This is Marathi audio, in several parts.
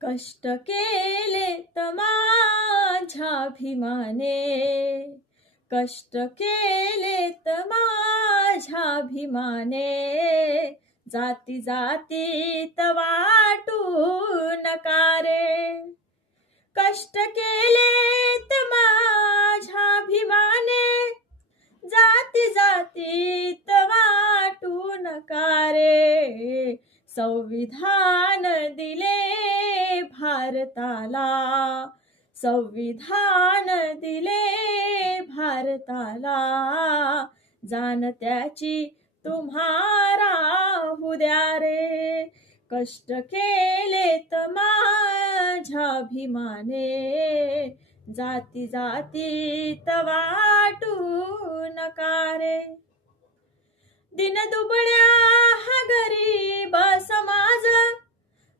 कष्ट केले तर माझ्या भीमाने, कष्ट केले तर माझ्या भीमाने, जाती जातीत वाटू नका रे. कष्ट केलेत माझ्या भीमाने, जाती जातीत वाटू नका रे. संविधान दिले भारताला, संविधान दिले भारताला, जाण त्याची तुम्हा राहू द्या रे. कष्ट केलेत माझ्या भीमाने, जाती जातीत वाटू नका रे. दिन दुबळ्या हा गरीब समाज,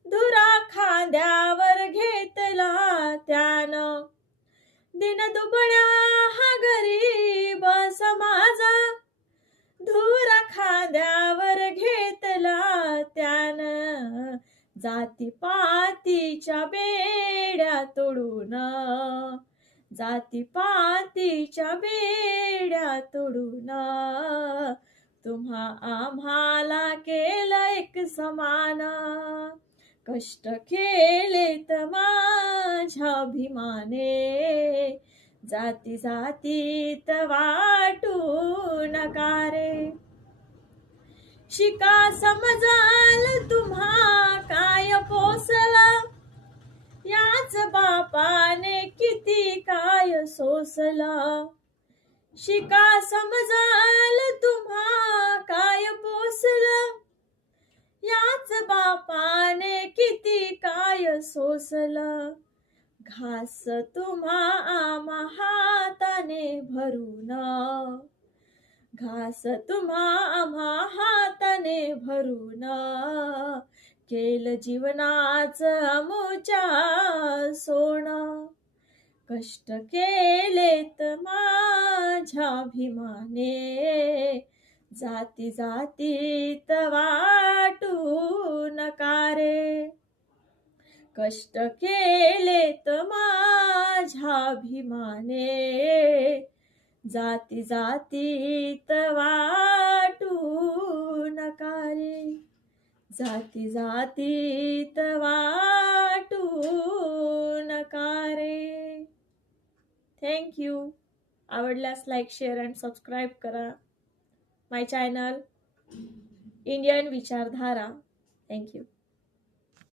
धुरा खांद्यावर घेतला त्यानं. दिन दुबळ्या हा गरीब समाज, धुरा खांद्यावर घेतला त्यानं. जातीपातीच्या बेड्या तोडून, जातीपातीच्या बेड्या तोडून, तुम्हा आम्हाला केलं एक समान. कष्ट केलेत माझ्या भीमाने, जाती जातीत वाटू नका रे. शिका समजाल तुम्हा काय पोसलं, याच बापाने किती काय सोसलं. शिका समजाल तुम्हा काय पोसलं, याच बापाने किती काय सोसलं. घास तुम्हा आम्हा हाताने भरून, घास तुम्हा आम्हा हाताने भरून, केलं जीवनाचं अमुच्या सोनं. कष्ट केलेत माझ्या भीमाने, जाती जातीत वाटू नका रे. कष्ट केलेत माझ्या भीमाने, जाती जातीत वाटू नका रे. जाती जातीत वाटू नका रे. Thank you. आवडल्यास लाईक, शेअर अँड सबस्क्राईब करा my channel Indian Vichardhara. Thank you.